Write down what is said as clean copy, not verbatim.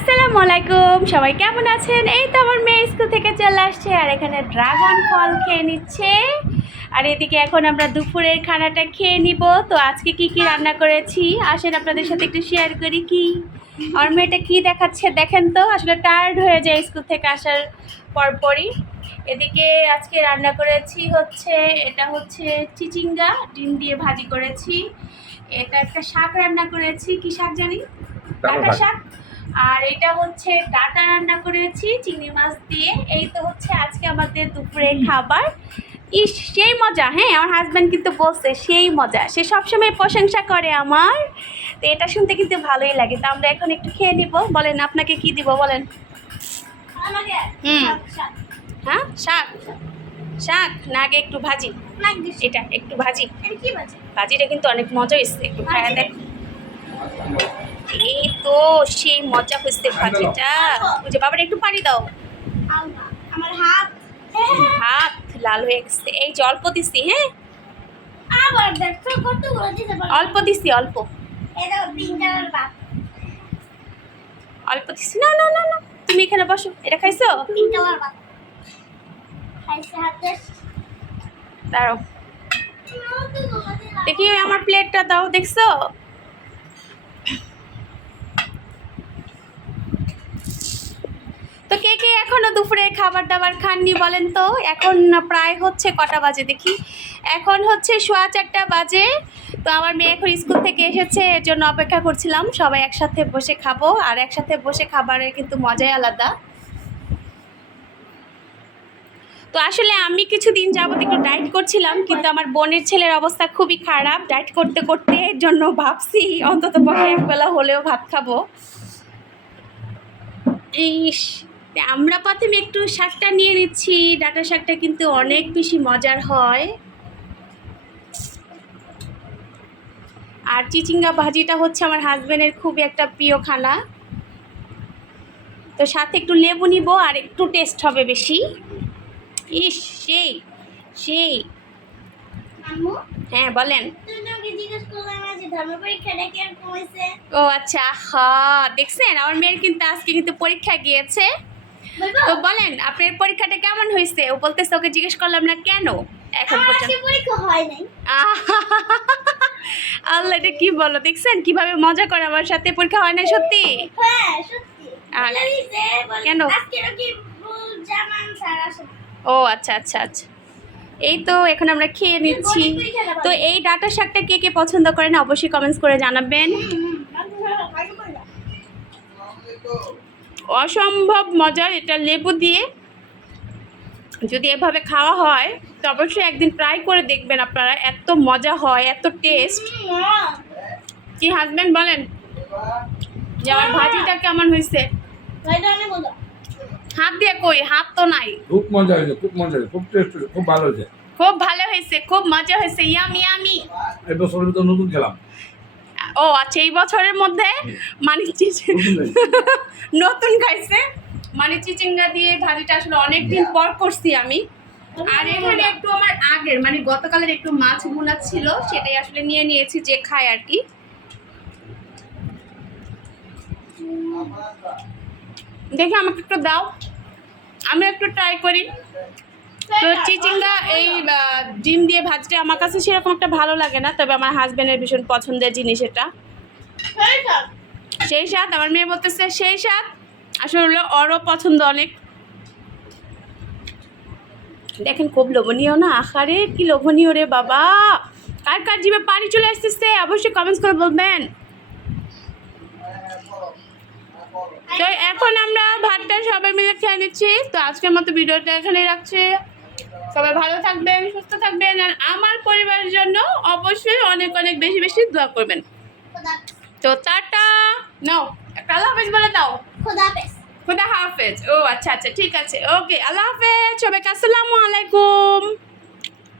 আসসালামু আলাইকুম, সবাই কেমন আছেন? এই তো আমার মেয়ে স্কুল থেকে চলে আসছে আর এখানে ড্রাগন ফল খেয়ে নিচ্ছে। আর এদিকে এখন আমরা দুপুরের খানাটা খেয়ে নিব। তো আজকে কি কি রান্না করেছি আসেন আপনাদের সাথে একটু শেয়ার করি। কি আমার মেয়েটা কি দেখাচ্ছে দেখেন তো, আসলে টায়ার্ড হয়ে যায় স্কুল থেকে আসার পরপরই। এদিকে আজকে রান্না করেছি এটা হচ্ছে চিচিঙ্গা ডিম দিয়ে ভাজি করেছি। এটা একটা শাক রান্না করেছি, কি শাক জানি, ডাঁটা শাক। আর এটা হচ্ছে ডাঁটা রান্না করেছি চিংড়ি মাছ দিয়ে। এই তো হচ্ছে আজকে আমাদের দুপুরের খাবার। ইস সেই মজা! হ্যাঁ, আমার হাজব্যান্ড কিন্তু বলছে সেই মজা, সে সবসময় প্রশংসা করে আমার। তো এটা শুনতে কিন্তু ভালোই লাগে। তো আমরা এখন একটু খেয়ে নিব। বলেন আপনাকে কি দিব বলেন। হ্যাঁ, শাক শাক না আগে একটু ভাজি? এটা একটু ভাজি, ভাজিটা কিন্তু অনেক মজা হয়েছে, একটু খায়া দেখ। এই তো সেই মজা হয়েছে ভাজিটা। বুঝে বাবার একটু পানি দাও, আমার হাত হাত লাল হয়ে গেছে। এই যে অল্প দিছি, হ্যাঁ আবার দেখো কতগুলো দিতে পারো। অল্প দিছি, অল্প এটা পিঙ্ক কালার বাপ অল্প দিছি। না না না না, তুমি এখানে বসো। এটা খাইছো? পিঙ্ক কালার বাপ খাইছে হাতে দাঁড়াও দেখি, আমার প্লেটটা দাও। দেখছো? তো কে কে এখনো দুপুরে খাবার দাবার খাননি বলেন তো? এখন প্রায় হচ্ছে কটা বাজে দেখি, এখন হচ্ছে 4:15 বাজে। তো আমার মেয়ে এখন স্কুল থেকে এসেছে, এর জন্য অপেক্ষা করছিলাম সবাই একসাথে বসে খাবো। আর একসাথে বসে খাবারের কিন্তু মজাই আলাদা। তো আসলে আমি কিছুদিন যাবত একটু ডায়েট করছিলাম, কিন্তু আমার বোনের ছেলের অবস্থা খুবই খারাপ ডায়েট করতে করতে। এর জন্য ভাবছি অন্তত পক্ষে একবেলা হলেও ভাত খাবো। ইস, আমরা প্রথমে একটু শাকটা নিয়ে নিচ্ছি। ডাঁটা শাকটা কিন্তু অনেক বেশি মজার হয়। আর চিচিঙ্গা ভাজিটা হচ্ছে আমার হাজবেন্ডের খুবই একটা প্রিয় খানা। তো সাথে একটু লেবু নিব আর একটু টেস্ট হবে বেশি। ইস সেই সেই। আম্মু হ্যাঁ বলেন। তুমি আমাকে জিজ্ঞেস করলাম যে ধর্ম পরীক্ষাটা কেমন হয়েছে। ও আচ্ছা, হ্যাঁ দেখছেন আমার মেয়ের কিন্তু আজকে কিন্তু পরীক্ষা গিয়েছে। তো বলেন আপনার পরীক্ষাটা কেমন হয়েছে? ও বলতেছে ওকে জিজ্ঞেস করলাম না কেন এখন আমার পর্যন্ত। আজকে পরীক্ষা হয় নাই। আল্লাহ, এটা কি বলো? দেখছেন কিভাবে মজা করে আমার সাথে? পরীক্ষা হয় না সত্যি? হ্যাঁ সত্যি। আর বলে দিছে কেন? আজকে কি ভুল জামান স্যার আসে। ও আচ্ছা আচ্ছা আচ্ছা। এই তো এখন আমরা খেয়ে নিচ্ছি। তো এই ডাঁটা শাকটা কে কে পছন্দ করেন অবশ্যই কমেন্টস করে জানাবেন। অসম্ভব মজার, এটা লেবু দিয়ে যদি এভাবে খাওয়া হয় তো অবশ্যই একদিন ট্রাই করে দেখবেন আপনারা। এত মজা হয়, এত টেস্ট। কি হাজবেন্ড বলেন যে আমার ভাজিটা কেমন হয়েছে? হাত দিয়ে কই, হাত তো নাই। খুব মজা হয়েছে, খুব মজা হয়েছে, খুব টেস্ট হয়েছে, খুব ভালো হয়েছে, খুব ভালো হয়েছে, খুব মজা হয়েছে। Yummy yummy. এই বছর তো নতুন খেলাম। ও আচ্ছা, এই বছরের মধ্যে মানে নতুন খাইছে। মানে চিচিঙ্গা দিয়ে ভাজিটা আসলে অনেকদিন পর করছি আমি। আর এখানে একটু আমার আগের মানে গতকালের একটু মাছ ভুনা ছিল, সেটাই আসলে নিয়ে নিয়েছি যে খায় আর কি। দেখে আমাকে একটু দাও, আমি একটু ট্রাই করি। তো চিচিঙ্গা এই ডিম দিয়ে ভাজিটা আমার কাছে সেরকম একটা ভালো লাগে না, তবে আমার হাজবেন্ডের ভীষণ পছন্দের জিনিস এটা। সেই স্বাদ, আমার মেয়ে বলতেছে সেই স্বাদ। আসলে ওরও পছন্দ অনেক। দেখেন খুব লোভনীয় না? আহারে কি লোভনীয় রে বাবা! কার কার জিভে পানি চলে আসতেছে অবশ্যই কমেন্টস করে বলবেন। তো এখন আমরা ভাতটা সবাই মিলে খেয়ে নিচ্ছি। তো আজকের মতো ভিডিওটা এখানেই রাখছি। সবাই ভালো থাকবেন, সুস্থ থাকবেন, আর আমার পরিবারের জন্য অবশ্যই অনেক অনেক বেশি বেশি দোয়া করবেন। তো টাটা নাও, একটা আল্লাহ হাফেজ বলে দাও। খোদা হাফেজ। খুদা হাফেজ। ও আচ্ছা আচ্ছা ঠিক আছে, ওকে, আল্লাহ হাফেজ সবাইকে। আসসালামু আলাইকুম।